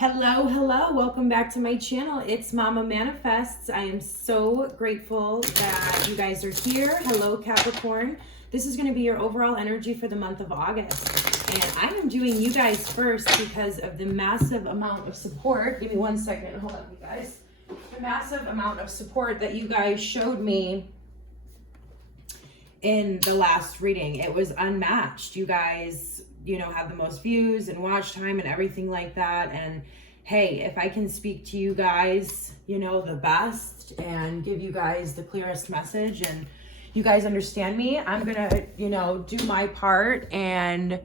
Hello, welcome back to my channel. It's Mama Manifests. I am so grateful that you guys are here. Hello, Capricorn. This is going to be your overall energy for the month of August. And I am doing you guys first because of the massive amount of support. Give me 1 second. Hold on, you guys. The massive amount of support that you guys showed me in the last reading. It was unmatched. You guys, have the most views and watch time and everything like that. And hey, if I can speak to you guys, the best and give you guys the clearest message and you guys understand me, I'm gonna, do my part. And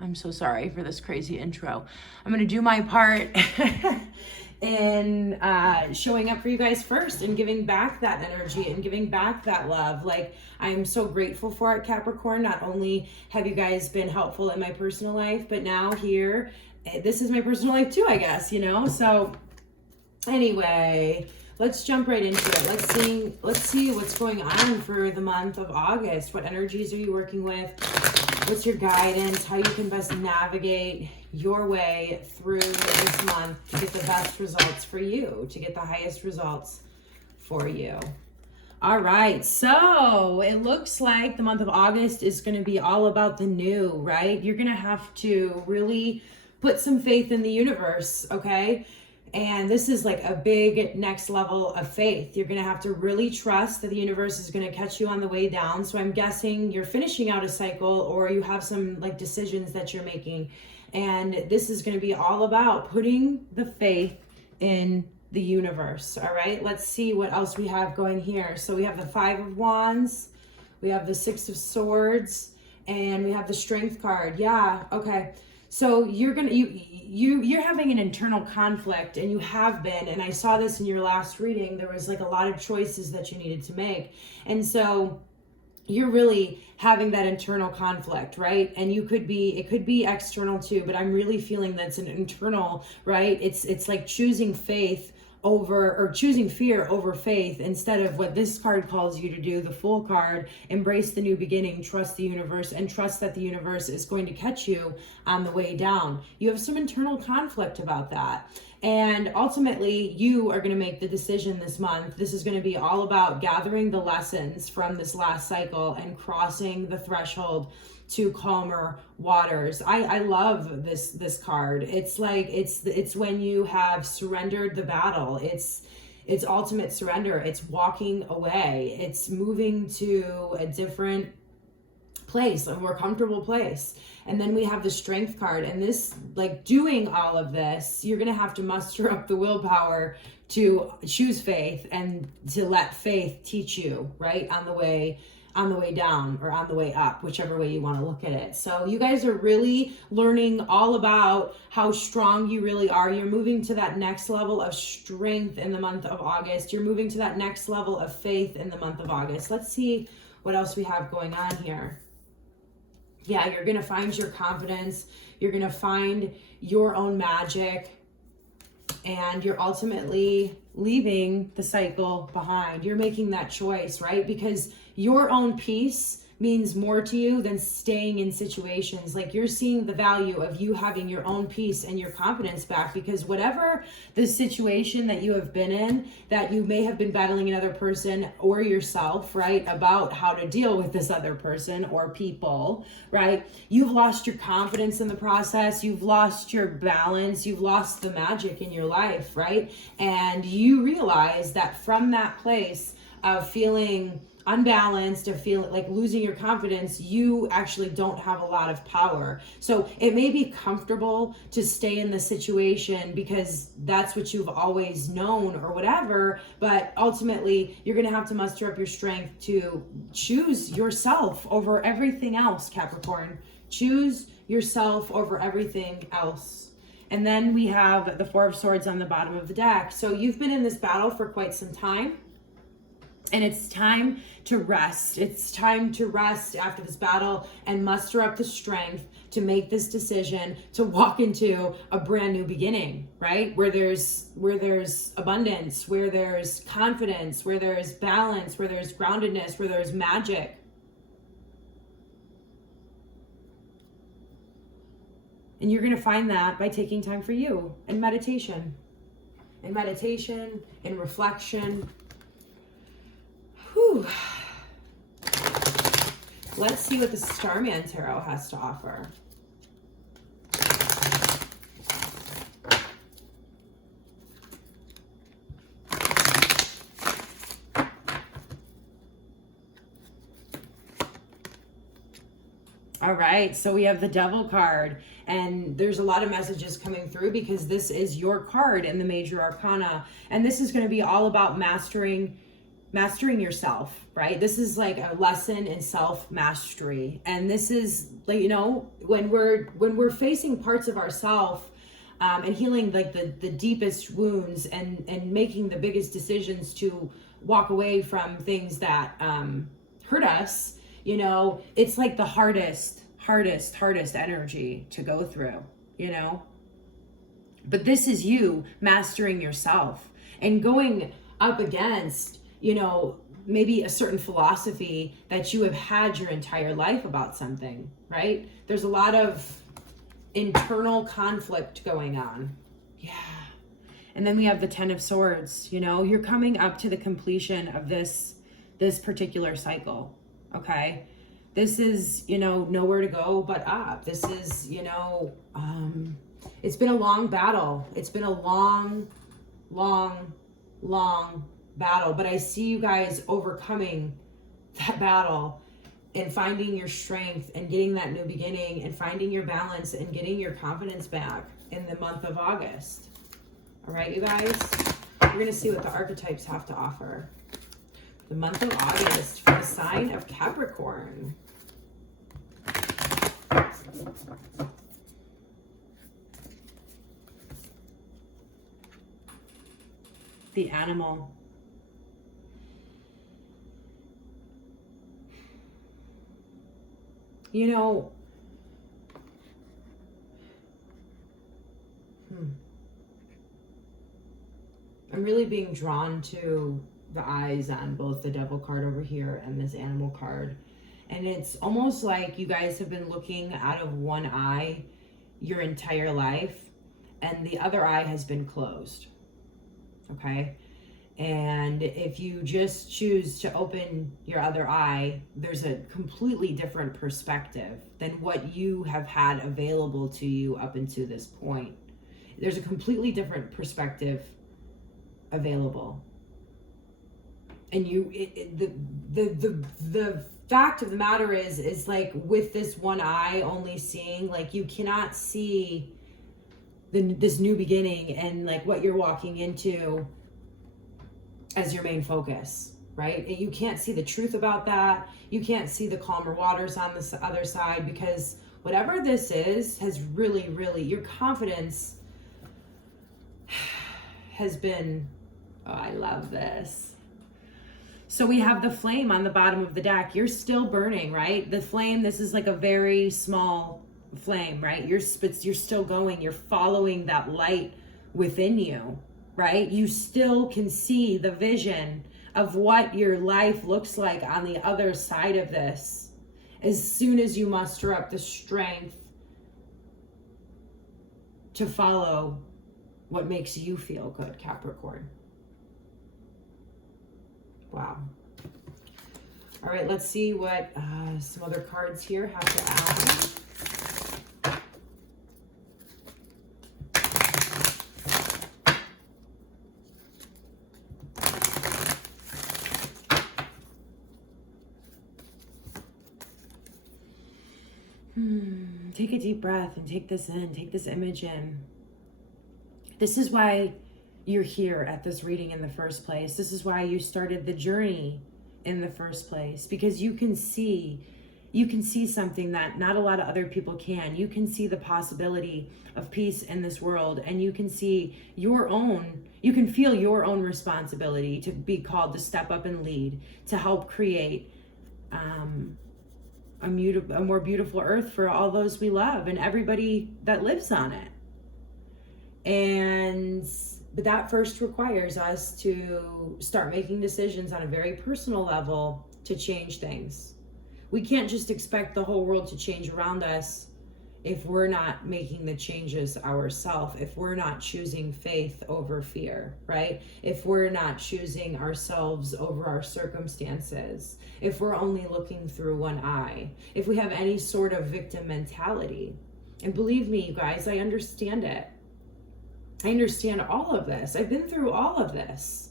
I'm so sorry for this crazy intro. I'm gonna do my part in showing up for you guys first and giving back that energy and giving back that love. Like, I'm so grateful for it, Capricorn. Not only have you guys been helpful in my personal life, but now here, this is my personal life too, I guess, So anyway, let's jump right into it. Let's see what's going on for the month of August. What energies are you working with? What's your guidance? How you can best navigate your way through this month to get the best results for you, to get the highest results for you. All right, so it looks like the month of August is going to be all about the new, right? You're going to have to really put some faith in the universe, okay? And this is like a big next level of faith. You're going to have to really trust that the universe is going to catch you on the way down. So I'm guessing you're finishing out a cycle or you have some like decisions that you're making. And this is going to be all about putting the faith in the universe. All right, let's see what else we have going here. So we have the 5 of Wands, we have the 6 of Swords, and we have the Strength card. Yeah, okay. So you're having an internal conflict, and you have been, and I saw this in your last reading. There was like a lot of choices that you needed to make. And so you're really having that internal conflict, right? And it could be external too, but I'm really feeling that's an internal, right? It's like choosing faith or choosing fear over faith instead of what this card calls you to do, the Fool card. Embrace the new beginning, trust the universe, and trust that the universe is going to catch you on the way down. You have some internal conflict about that. And ultimately, you are going to make the decision this month. This is going to be all about gathering the lessons from this last cycle and crossing the threshold to calmer waters. I love this card. It's like it's when you have surrendered the battle. It's ultimate surrender. It's walking away. It's moving to a different place, a more comfortable place. And then we have the Strength card, and this, like, doing all of this, you're gonna have to muster up the willpower to choose faith and to let faith teach you, right, on the way down or on the way up, whichever way you want to look at it. So you guys are really learning all about how strong you really are. You're moving to that next level of strength in the month of August. You're moving to that next level of faith in the month of August. Let's see what else we have going on here. Yeah, you're going to find your confidence. You're going to find your own magic. And you're ultimately leaving the cycle behind. You're making that choice, right? Because your own peace means more to you than staying in situations. Like, you're seeing the value of you having your own peace and your confidence back, because whatever the situation that you have been in, that you may have been battling another person or yourself, right, about how to deal with this other person or people, right? You've lost your confidence in the process. You've lost your balance. You've lost the magic in your life, right? And you realize that from that place of feeling unbalanced, of feeling like losing your confidence, you actually don't have a lot of power. So it may be comfortable to stay in the situation because that's what you've always known or whatever, but ultimately you're going to have to muster up your strength to choose yourself over everything else, Capricorn. Choose yourself over everything else. And then we have the 4 of Swords on the bottom of the deck. So you've been in this battle for quite some time. And it's time to rest. It's time to rest after this battle and muster up the strength to make this decision to walk into a brand new beginning, right? Where there's abundance, where there's confidence, where there's balance, where there's groundedness, where there's magic. And you're going to find that by taking time for you and meditation. In meditation, in reflection. Whew. Let's see what the Starman Tarot has to offer. All right, so we have the Devil card, and there's a lot of messages coming through because this is your card in the Major Arcana, and this is going to be all about mastering yourself, right? This is like a lesson in self-mastery, and this is, like, you know, when we're facing parts of ourself and healing like the deepest wounds and making the biggest decisions to walk away from things that hurt us. You know, it's like the hardest energy to go through, you know? But this is you mastering yourself and going up against, you know, maybe a certain philosophy that you have had your entire life about something, right? There's a lot of internal conflict going on. Yeah. And then we have the Ten of Swords, you know, you're coming up to the completion of this particular cycle. Okay, this is, you know, nowhere to go but up. This is, you know, it's been a long battle. It's been a long battle, but I see you guys overcoming that battle and finding your strength and getting that new beginning and finding your balance and getting your confidence back in the month of August. All right, you guys, we're going to see what the archetypes have to offer. The month of August for the sign of Capricorn. The Animal. You know, I'm really being drawn to the eyes on both the Devil card over here and this Animal card. And it's almost like you guys have been looking out of one eye your entire life and the other eye has been closed. Okay? And if you just choose to open your other eye, there's a completely different perspective than what you have had available to you up until this point. There's a completely different perspective available. And the fact of the matter is like with this one eye only seeing, like you cannot see this new beginning and like what you're walking into as your main focus, right? And you can't see the truth about that. You can't see the calmer waters on this other side because whatever this is has really, your confidence has been, oh, I love this. So we have the flame on the bottom of the deck. You're still burning, right? The flame, this is like a very small flame, right? You're still going. You're following that light within you, right? You still can see the vision of what your life looks like on the other side of this. As soon as you muster up the strength to follow what makes you feel good, Capricorn. Wow. All right, let's see what some other cards here have to add. Take a deep breath and take this in, take this image in. This is why you're here at this reading in the first place. This is why you started the journey in the first place, because you can see something that not a lot of other people can. You can see the possibility of peace in this world, and you can see you can feel your own responsibility to be called to step up and lead, to help create a more beautiful earth for all those we love and everybody that lives on it. But that first requires us to start making decisions on a very personal level to change things. We can't just expect the whole world to change around us if we're not making the changes ourselves, if we're not choosing faith over fear, right? If we're not choosing ourselves over our circumstances, if we're only looking through one eye, if we have any sort of victim mentality. And believe me, you guys, I understand it. I understand all of this. I've been through all of this.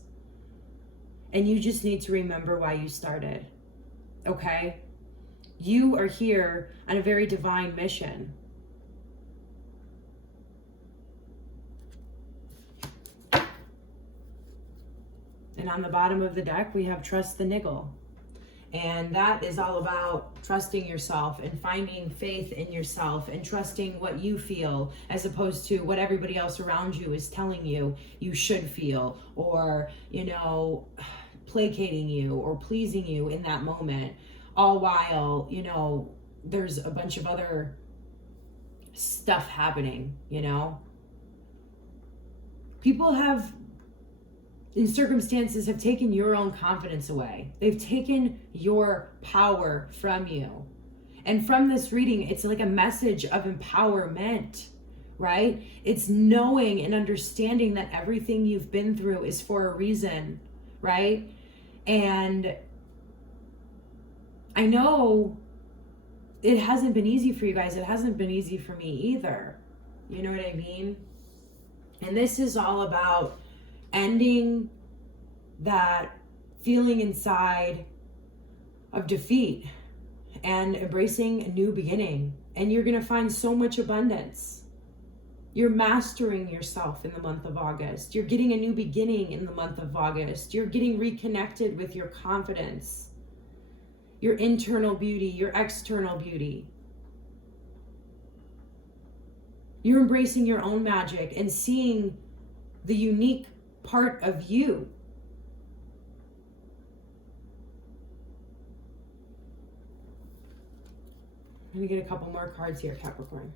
And you just need to remember why you started, okay? You are here on a very divine mission. And on the bottom of the deck, we have Trust the Niggle. And that is all about trusting yourself and finding faith in yourself and trusting what you feel as opposed to what everybody else around you is telling you you should feel, or, you know, placating you or pleasing you in that moment, all while, you know, there's a bunch of other stuff happening, you know. People have, in circumstances, have taken your own confidence away. They've taken your power from you. And from this reading, it's like a message of empowerment, right? It's knowing and understanding that everything you've been through is for a reason, right? And I know it hasn't been easy for you guys. It hasn't been easy for me either. You know what I mean? And this is all about ending that feeling inside of defeat and embracing a new beginning. And you're going to find so much abundance. You're mastering yourself in the month of August. You're getting a new beginning in the month of August. You're getting reconnected with your confidence, your internal beauty, your external beauty. You're embracing your own magic and seeing the unique part of you. I'm going to get a couple more cards here, Capricorn.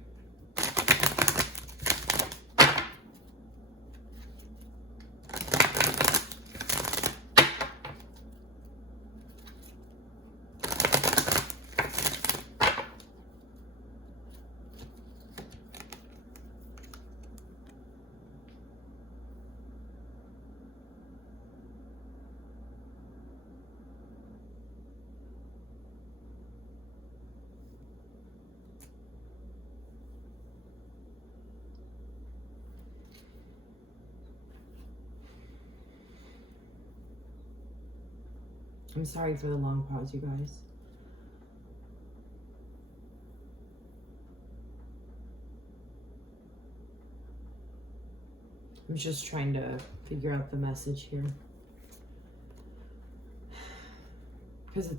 I'm sorry for the long pause, you guys. I'm just trying to figure out the message here. Because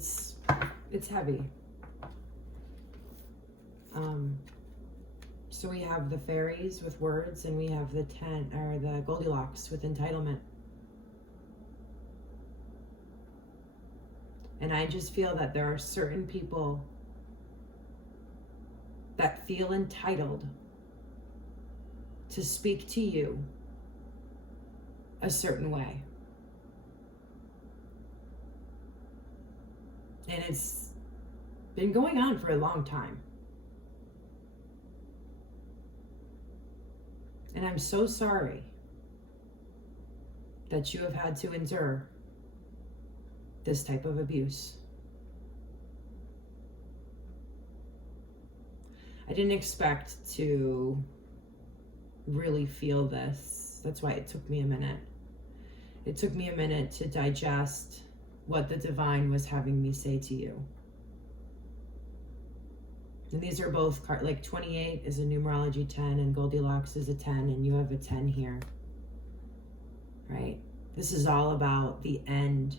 it's heavy. So we have the fairies with words, and we have the the Goldilocks with entitlement. And I just feel that there are certain people that feel entitled to speak to you a certain way. And it's been going on for a long time. And I'm so sorry that you have had to endure this type of abuse. I didn't expect to really feel this. That's why it took me a minute. It took me a minute to digest what the divine was having me say to you. And these are both like 28 is a numerology 10 and Goldilocks is a 10, and you have a 10 here, right? This is all about the end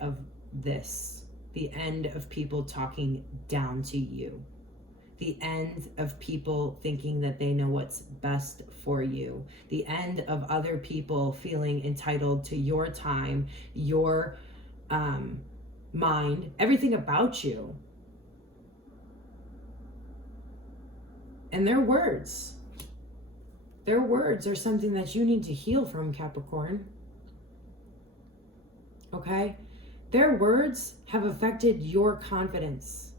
of this, the end of people talking down to you, the end of people thinking that they know what's best for you, the end of other people feeling entitled to your time, your mind, everything about you. And their words are something that you need to heal from, Capricorn. Okay? Their words have affected your confidence.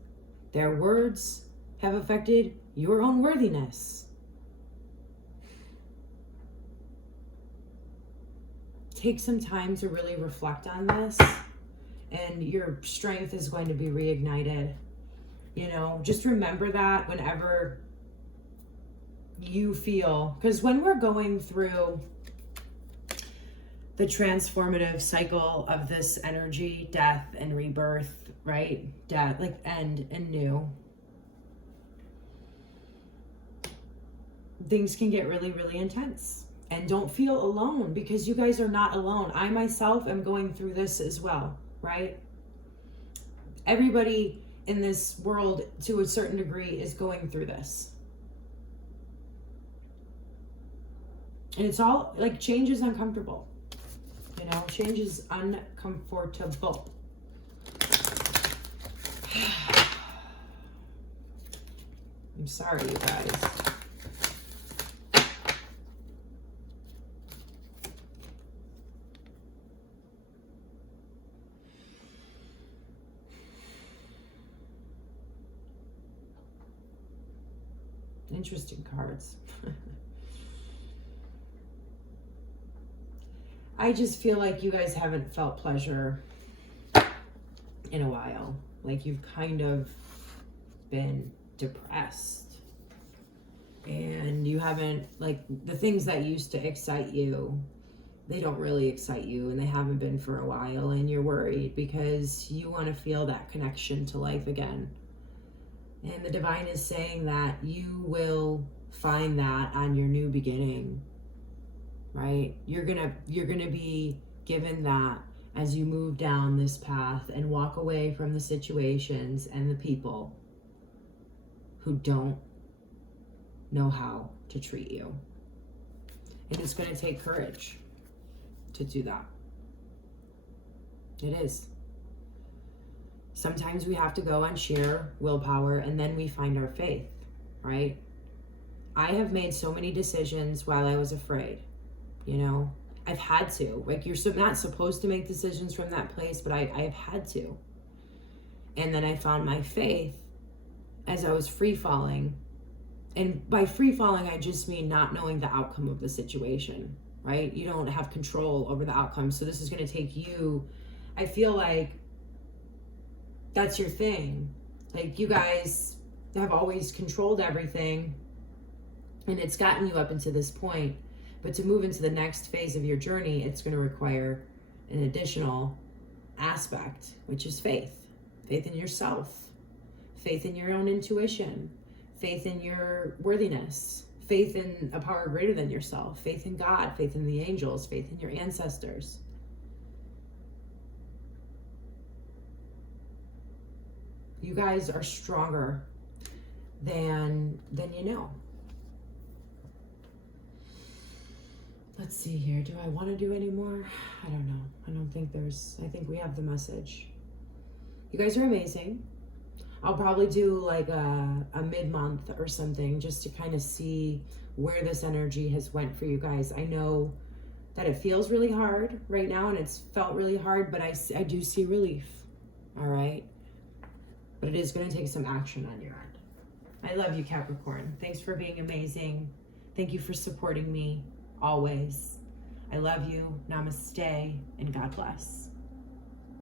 Their words have affected your own worthiness. Take some time to really reflect on this, and your strength is going to be reignited. You know, just remember that whenever you feel, because when we're going through the transformative cycle of this energy, death and rebirth, right? Death, like end and new. Things can get really, really intense. And don't feel alone, because you guys are not alone. I myself am going through this as well, right? Everybody in this world, to a certain degree, is going through this. And it's all, like, change is uncomfortable. You know, change is uncomfortable. I'm sorry, you guys. Interesting cards. I just feel like you guys haven't felt pleasure in a while. Like you've kind of been depressed. And you haven't, like, the things that used to excite you, they don't really excite you, and they haven't been for a while. And you're worried because you want to feel that connection to life again. And the divine is saying that you will find that on your new beginning, right? You're gonna be given that as you move down this path and walk away from the situations and the people who don't know how to treat you. And it's gonna take courage to do that. It is. Sometimes we have to go on sheer willpower, and then we find our faith, right? I have made so many decisions while I was afraid, you know? I've had to. Like, you're not supposed to make decisions from that place, but I've had to. And then I found my faith as I was free-falling. And by free-falling, I just mean not knowing the outcome of the situation, right? You don't have control over the outcome. So this is going to take you, I feel like, that's your thing. Like, you guys have always controlled everything, and it's gotten you up into this point. But to move into the next phase of your journey, it's going to require an additional aspect, which is faith. Faith in yourself, faith in your own intuition, faith in your worthiness, faith in a power greater than yourself, faith in God, faith in the angels, faith in your ancestors. You guys are stronger than you know. Let's see here. Do I want to do any more? I don't know. I think we have the message. You guys are amazing. I'll probably do like a mid-month or something just to kind of see where this energy has went for you guys. I know that it feels really hard right now, and it's felt really hard, but I do see relief. All right. But it is going to take some action on your end. I love you, Capricorn. Thanks for being amazing. Thank you for supporting me always. I love you. Namaste and God bless.